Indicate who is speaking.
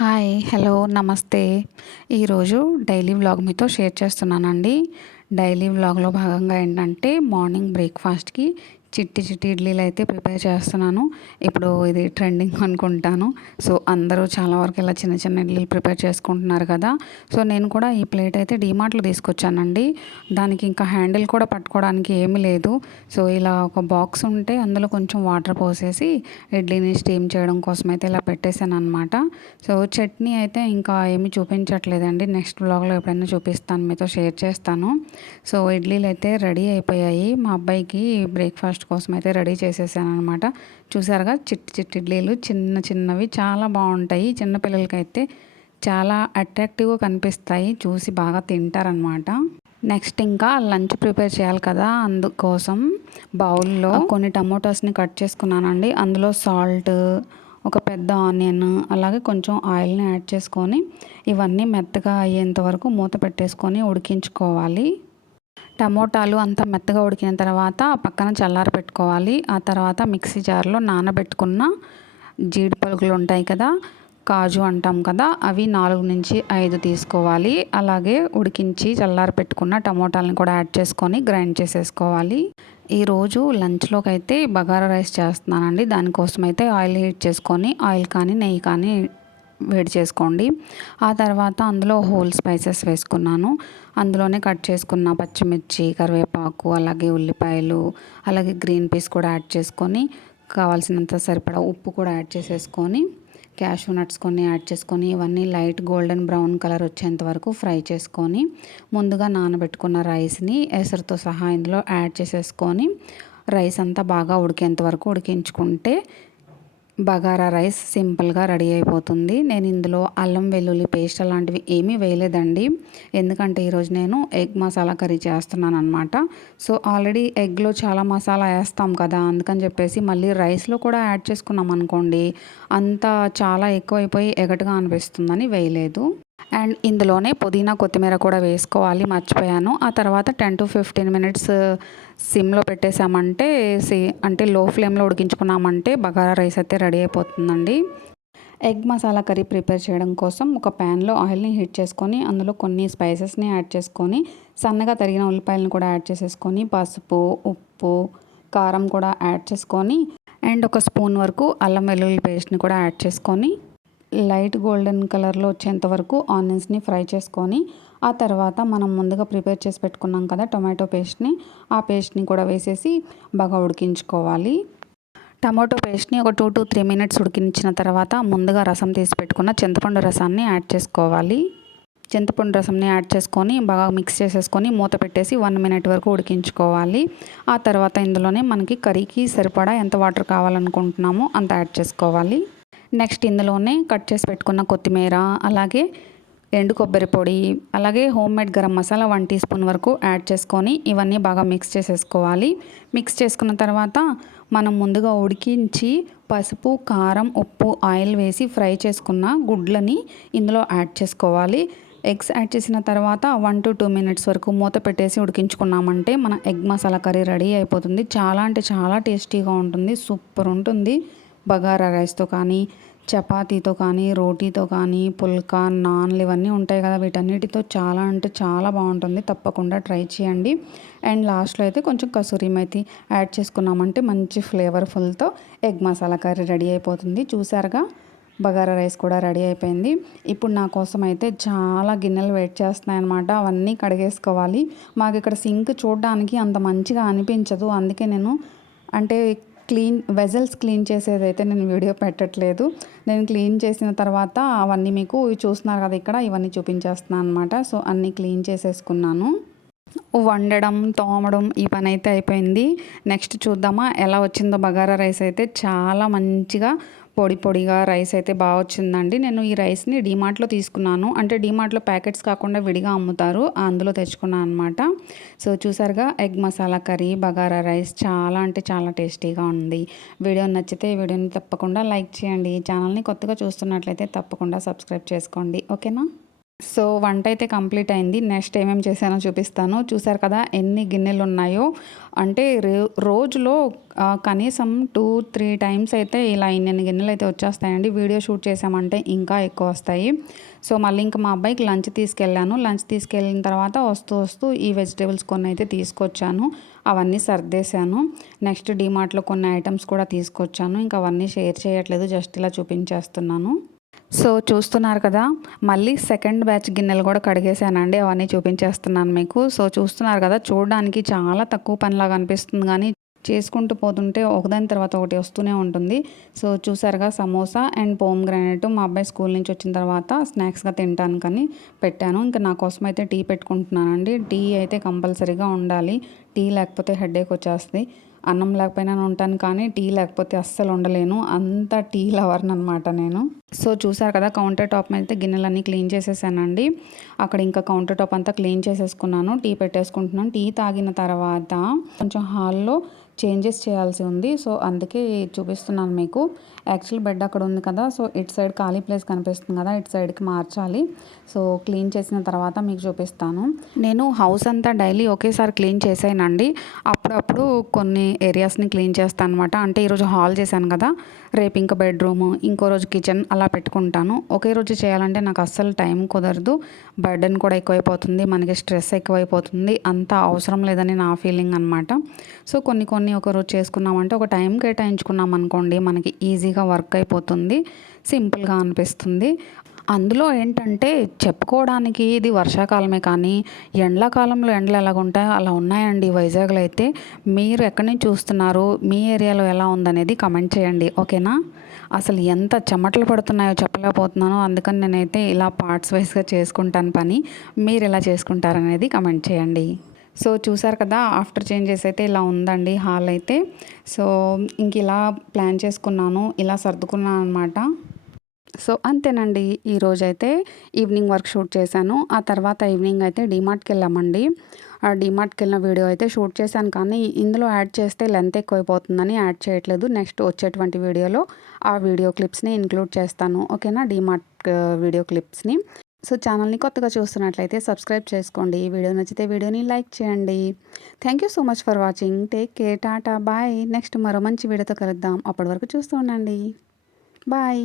Speaker 1: Hi hello నమస్తే. ఈరోజు daily vlog మీతో షేర్ చేస్తున్నానండి. డైలీ వ్లాగ్లో భాగంగా ఏంటంటే మార్నింగ్ బ్రేక్ఫాస్ట్కి చిట్టి చిట్టి ఇడ్లీలు అయితే ప్రిపేర్ చేస్తున్నాను. ఇప్పుడు ఇది ట్రెండింగ్ అనుకుంటాను. సో అందరూ చాలా వరకు ఇలా చిన్న చిన్న ఇడ్లీలు ప్రిపేర్ చేసుకుంటున్నారు కదా. సో నేను కూడా ఈ ప్లేట్ అయితే డీమార్ట్లో తీసుకొచ్చానండి. దానికి ఇంకా హ్యాండిల్ కూడా పట్టుకోవడానికి ఏమీ లేదు. సో ఇలా ఒక బాక్స్ ఉంటే అందులో కొంచెం వాటర్ పోసేసి ఇడ్లీని స్టీమ్ చేయడం కోసం అయితే ఇలా పెట్టేశాను అనమాట సో చట్నీ అయితే ఇంకా ఏమీ చూపించట్లేదండి. నెక్స్ట్ బ్లాగ్లో ఎప్పుడైనా చూపిస్తాను మీతో షేర్ చేస్తాను. సో ఇడ్లీలు అయితే రెడీ అయిపోయాయి. మా అబ్బాయికి బ్రేక్ఫాస్ట్ బ్రేక్ఫాస్ట్ కోసం అయితే రెడీ చేసేసాను అనమాట చూసారుగా? చిట్టి చిట్టి ఇడ్లీలు చిన్న చిన్నవి చాలా బాగుంటాయి. చిన్నపిల్లలకైతే చాలా అట్రాక్టివ్గా కనిపిస్తాయి. చూసి బాగా తింటారనమాట నెక్స్ట్ ఇంకా లంచ్ ప్రిపేర్ చేయాలి కదా అందుకోసం బౌల్లో కొన్ని టమోటాస్ని కట్ చేసుకున్నానండి. అందులో సాల్ట్ ఒక పెద్ద ఆనియన్ అలాగే కొంచెం ఆయిల్ని యాడ్ చేసుకొని ఇవన్నీ మెత్తగా అయ్యేంత వరకు మూత పెట్టేసుకొని ఉడికించుకోవాలి. టమోటాలు అంతా మెత్తగా ఉడికిన తర్వాత పక్కన చల్లారి పెట్టుకోవాలి. ఆ తర్వాత మిక్సీ జార్లో నానబెట్టుకున్న జీడి పలుకులు ఉంటాయి కదా కాజు అంటాం కదా అవి నాలుగు నుంచి ఐదు తీసుకోవాలి. అలాగే ఉడికించి చల్లారి పెట్టుకున్న టమోటాలను కూడా యాడ్ చేసుకొని గ్రైండ్ చేసేసుకోవాలి. ఈరోజు లంచ్లోకి అయితే బగారా రైస్ చేస్తున్నానండి. దానికోసం అయితే ఆయిల్ హీట్ చేసుకొని ఆయిల్ కానీ నెయ్యి కానీ వేడి చేసుకోండి. ఆ తర్వాత అందులో హోల్ స్పైసెస్ వేసుకున్నాను. అందులోనే కట్ చేసుకున్న పచ్చిమిర్చి కరివేపాకు అలాగే ఉల్లిపాయలు అలాగే గ్రీన్ పీస్ కూడా యాడ్ చేసుకొని కావాల్సినంత సరిపడా ఉప్పు కూడా యాడ్ చేసేసుకొని క్యాషూ నట్స్ కొన్ని యాడ్ చేసుకొని ఇవన్నీ లైట్ గోల్డెన్ బ్రౌన్ కలర్ వచ్చేంత వరకు ఫ్రై చేసుకొని ముందుగా నానబెట్టుకున్న రైస్ని ఎసరుతో సహా ఇందులో యాడ్ చేసేసుకొని రైస్ అంతా బాగా ఉడికేంత వరకు ఉడికించుకుంటే బగారా రైస్ సింపుల్గా రెడీ అయిపోతుంది. నేను ఇందులో అల్లం వెల్లుల్లి పేస్ట్ అలాంటివి ఏమీ వేయలేదండి. ఎందుకంటే ఈరోజు నేను ఎగ్ మసాలా కర్రీ చేస్తున్నాను అనమాట సో ఆల్రెడీ ఎగ్లో చాలా మసాలా వేస్తాం కదా అందుకని చెప్పేసి మళ్ళీ రైస్లో కూడా యాడ్ చేసుకున్నాం అనుకోండి అంతా చాలా ఎక్కువైపోయి ఎగటుగా అనిపిస్తుందని వేయలేదు. అండ్ ఇందులోనే పుదీనా కొత్తిమీర కూడా వేసుకోవాలి మర్చిపోయాను. ఆ తర్వాత టెన్ టు ఫిఫ్టీన్ మినిట్స్ సిమ్లో పెట్టేసామంటే సి అంటే లో ఫ్లేమ్లో ఉడికించుకున్నామంటే బగారా రైస్ అయితే రెడీ అయిపోతుందండి. ఎగ్ మసాలా కర్రీ ప్రిపేర్ చేయడం కోసం ఒక ప్యాన్లో ఆయిల్ని హీట్ చేసుకొని అందులో కొన్ని స్పైసెస్ని యాడ్ చేసుకొని సన్నగా తరిగిన ఉల్లిపాయలను కూడా యాడ్ చేసేసుకొని పసుపు ఉప్పు కారం కూడా యాడ్ చేసుకొని అండ్ ఒక స్పూన్ వరకు అల్లం వెల్లుల్లి పేస్ట్ని కూడా యాడ్ చేసుకొని లైట్ గోల్డెన్ కలర్లో వచ్చేంత వరకు ఆనియన్స్ని ఫ్రై చేసుకొని ఆ తర్వాత మనం ముందుగా ప్రిపేర్ చేసి పెట్టుకున్నాం కదా టొమాటో పేస్ట్ని ఆ పేస్ట్ని కూడా వేసేసి బాగా ఉడికించుకోవాలి. టమాటో పేస్ట్ని ఒక టూ టు త్రీ మినిట్స్ ఉడికించిన తర్వాత ముందుగా రసం తీసి పెట్టుకున్న చింతపండు రసాన్ని యాడ్ చేసుకోవాలి. చింతపండు రసంని యాడ్ చేసుకొని బాగా మిక్స్ చేసేసుకొని మూత పెట్టేసి వన్ మినిట్ వరకు ఉడికించుకోవాలి. ఆ తర్వాత ఇందులోనే మనకి కర్రీకి సరిపడా ఎంత వాటర్ కావాలనుకుంటున్నామో అంత యాడ్ చేసుకోవాలి. నెక్స్ట్ ఇందులోనే కట్ చేసి పెట్టుకున్న కొత్తిమీర అలాగే ఎండు కొబ్బరి పొడి అలాగే home made garam masala one teaspoon వరకు యాడ్ చేసుకొని ఇవన్నీ బాగా మిక్స్ చేసేసుకోవాలి. మిక్స్ చేసుకున్న తర్వాత మనం ముందుగా ఉడికించి పసుపు కారం ఉప్పు ఆయిల్ వేసి ఫ్రై చేసుకున్న గుడ్లని ఇందులో యాడ్ చేసుకోవాలి. ఎగ్స్ యాడ్ చేసిన తర్వాత వన్ టు టూ మినిట్స్ వరకు మూత పెట్టేసి ఉడికించుకున్నామంటే మన ఎగ్ మసాలా కర్రీ రెడీ అయిపోతుంది. చాలా అంటే చాలా టేస్టీగా ఉంటుంది సూపర్ ఉంటుంది. బగారా రైస్తో కానీ చపాతీతో కానీ రోటీతో కానీ పుల్కా నాన్లు ఇవన్నీ ఉంటాయి కదా వీటన్నిటితో చాలా అంటే చాలా బాగుంటుంది. తప్పకుండా ట్రై చేయండి. అండ్ లాస్ట్లో అయితే కొంచెం కసూరి మెతి యాడ్ చేసుకున్నామంటే మంచి ఫ్లేవర్ఫుల్తో ఎగ్ మసాలా కర్రీ రెడీ అయిపోతుంది. చూసారుగా? బగారా రైస్ కూడా రెడీ అయిపోయింది. ఇప్పుడు నా కోసం అయితే చాలా గిన్నెలు వెయిట్ చేస్తున్నాయి అనమాట అవన్నీ కడిగేసుకోవాలి. మాకు ఇక్కడ సింక్ చూడడానికి అంత మంచిగా అనిపించదు. అందుకే నేను అంటే క్లీన్ వెజల్స్ క్లీన్ చేసేది అయితే నేను వీడియో పెట్టట్లేదు. నేను క్లీన్ చేసిన తర్వాత అవన్నీ మీకు చూస్తున్నారు కదా ఇక్కడ ఇవన్నీ చూపించేస్తున్నాను అనమాట సో అన్నీ క్లీన్ చేసేసుకున్నాను. వండడం తోమడం ఈ పని అయితే అయిపోయింది. నెక్స్ట్ చూద్దామా ఎలా వచ్చిందో బగారా రైస్ అయితే చాలా మంచిగా పొడి పొడిగా రైస్ అయితే బాగా వచ్చిందండి. నేను ఈ రైస్ని డీమార్ట్లో తీసుకున్నాను. అంటే డీమార్ట్లో ప్యాకెట్స్ కాకుండా విడిగా అమ్ముతారు. అందులో తెచ్చుకున్నాను అనమాట సో చూసారుగా egg masala curry bagara rice చాలా అంటే చాలా టేస్టీగా ఉంది. వీడియో నచ్చితే వీడియోని తప్పకుండా లైక్ చేయండి. ఛానల్ని కొత్తగా చూస్తున్నట్లయితే తప్పకుండా సబ్స్క్రైబ్ చేసుకోండి. ఓకేనా? సో వంట అయితే కంప్లీట్ అయింది. నెక్స్ట్ ఏమేమి చేశానో చూపిస్తాను. చూసారు కదా ఎన్ని గిన్నెలు ఉన్నాయో. అంటే రో- రోజులో కనీసం టూ త్రీ టైమ్స్ అయితే ఇలా ఇన్ని గిన్నెలు అయితే వచ్చేస్తాయండి. వీడియో షూట్ చేసామంటే ఇంకా ఎక్కువ వస్తాయి. సో మళ్ళీ ఇంకా మా అబ్బాయికి లంచ్ తీసుకెళ్ళాను. లంచ్ తీసుకెళ్ళిన తర్వాత వస్తూ వస్తూ ఈ వెజిటేబుల్స్ కొన్ని అయితే తీసుకొచ్చాను. అవన్నీ సర్దేశాను. నెక్స్ట్ డిమార్ట్లో కొన్ని ఐటమ్స్ కూడా తీసుకొచ్చాను. ఇంకా అవన్నీ షేర్ చేయట్లేదు. జస్ట్ ఇలా చూపించేస్తున్నాను. సో చూస్తున్నారు కదా మళ్ళీ సెకండ్ బ్యాచ్ గిన్నెలు కూడా కడిగేసానండి అవన్నీ చూపించేస్తున్నాను మీకు. సో చూస్తున్నారు కదా చూడడానికి చాలా తక్కువ పనిలాగా అనిపిస్తుంది కానీ చేసుకుంటూ పోతుంటే ఒకదాని తర్వాత ఒకటి వస్తూనే ఉంటుంది. సో చూసారుగా సమోసా అండ్ పోమ్ గ్రానైట్ మా అబ్బాయి స్కూల్ నుంచి వచ్చిన తర్వాత స్నాక్స్గా తింటాను కానీ పెట్టాను. ఇంకా నా కోసం అయితే టీ పెట్టుకుంటున్నానండి. టీ అయితే కంపల్సరీగా ఉండాలి. టీ లేకపోతే హెడేక్ వచ్చేస్తుంది. అన్నం లేకపోయినా ఉంటాను కానీ టీ లేకపోతే అస్సలు ఉండలేను. అంత టీ లవర్ని అనమాట నేను. సో చూసారు కదా కౌంటర్ టాప్ మీద అయితే గిన్నెలన్నీ క్లీన్ చేసేసానండి. అక్కడ ఇంకా కౌంటర్ టాప్ అంతా క్లీన్ చేసేసుకున్నాను. టీ పెట్టేసుకుంటున్నాను. టీ తాగిన తర్వాత కొంచెం హాల్లో చేంజెస్ చేయాల్సి ఉంది. సో అందుకే చూపిస్తున్నాను మీకు. యాక్చువల్ బెడ్ అక్కడ ఉంది కదా సో ఇటు సైడ్ ఖాళీ ప్లేస్ కనిపిస్తుంది కదా ఇటు సైడ్కి మార్చాలి. సో క్లీన్ చేసిన తర్వాత మీకు చూపిస్తాను. నేను హౌస్ అంతా డైలీ ఒకేసారి క్లీన్ చేసానండి అప్పుడప్పుడు కొన్ని ఏరియాస్ని క్లీన్ చేస్తాను అనమాట అంటే ఈరోజు హాల్ చేశాను కదా రేపు ఇంకా బెడ్రూమ్ ఇంకో రోజు కిచెన్ అలా పెట్టుకుంటాను. ఒకే రోజు చేయాలంటే నాకు అస్సలు టైం కుదరదు. బర్డెన్ కూడా ఎక్కువైపోతుంది మనకి స్ట్రెస్ ఎక్కువైపోతుంది. అంత అవసరం లేదని నా ఫీలింగ్ అనమాట సో కొన్ని కొన్ని కొన్ని ఒకరోజు చేసుకున్నామంటే ఒక టైం కేటాయించుకున్నాం అనుకోండి మనకి ఈజీగా వర్క్ అయిపోతుంది సింపుల్గా అనిపిస్తుంది. అందులో ఏంటంటే చెప్పుకోవడానికి ఇది వర్షాకాలమే కానీ ఎండాకాలంలో ఎండలు ఎలాగ ఉంటాయో అలా ఉన్నాయండి వైజాగ్లో అయితే. మీరు ఎక్కడి నుంచి చూస్తున్నారు మీ ఏరియాలో ఎలా ఉందనేది కమెంట్ చేయండి ఓకేనా? అసలు ఎంత చెమటలు పడుతున్నాయో చెప్పలేకపోతున్నాను అందుకని నేనైతే ఇలా పార్ట్స్ వైస్గా చేసుకుంటాను పని. మీరు ఎలా చేసుకుంటారనేది కమెంట్ చేయండి. సో చూసారు కదా ఆఫ్టర్ చేంజెస్ అయితే ఇలా ఉందండి హాల్ అయితే. సో ఇంక ఇలా ప్లాన్ చేసుకున్నాను ఇలా సర్దుకున్నాను అనమాట సో అంతేనండి ఈరోజు అయితే ఈవినింగ్ వర్క్ షూట్ చేశాను. ఆ తర్వాత ఈవినింగ్ అయితే డిమార్ట్కి వెళ్ళామండి. ఆ డిమార్ట్కి వెళ్ళిన వీడియో అయితే షూట్ చేశాను కానీ ఇందులో యాడ్ చేస్తే లెంత్ ఎక్కువైపోతుందని యాడ్ చేయట్లేదు. నెక్స్ట్ వచ్చేటువంటి వీడియోలో ఆ వీడియో క్లిప్స్ని ఇంక్లూడ్ చేస్తాను. ఓకేనా? డిమార్ట్ వీడియో క్లిప్స్ని. సో ఛానల్ని కొత్తగా చూస్తున్నట్లయితే సబ్స్క్రైబ్ చేసుకోండి. వీడియో నచ్చితే వీడియోని లైక్ చేయండి. Thank you so much for watching take care tata bye next మరో మంచి వీడియోతో కలుద్దాం. అప్పటి వరకు చూస్తూ ఉండండి. బాయ్